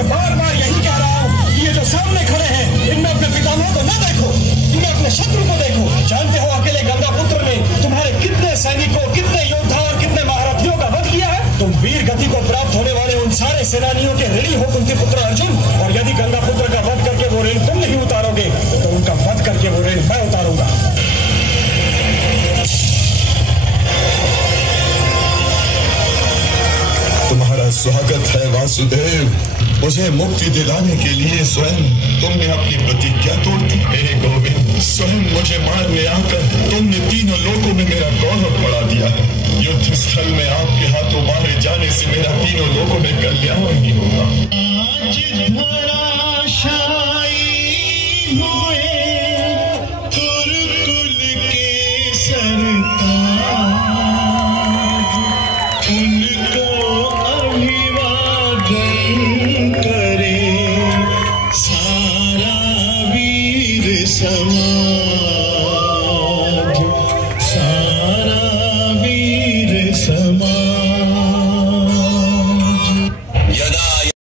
तुमसे बार बार यही कह रहा हूँ कि ये जो सामने खड़े हैं इनमें अपने पितामह को न देखो, इनमें अपने शत्रु को देखो। जानते हो अकेले गंगापुत्र ने तुम्हारे कितने सैनिकों, कितने योद्धा और कितने महारथियों का वध किया है। तुम वीर गति को प्राप्त होने वाले उन सारे सेनानियों के ऋणी हो कुंती पुत्र अर्जुन, और यदि गंगापुत्र का वध करके वो ऋण तुम नहीं उतारोगे तो उनका वध करके वो ऋण मैं उतारूंगा। तुम्हारा स्वागत है वासुदेव। मुझे मुक्ति दिलाने के लिए स्वयं तुमने अपनी प्रतिज्ञा तोड़ दी। हे गोविंद, स्वयं मुझे मारने आकर तुमने तीनों लोकों में मेरा गौरव बढ़ा दिया है। युद्ध स्थल में आपके हाथों मारे जाने से मेरा तीनों लोकों में कल्याण ही होगा।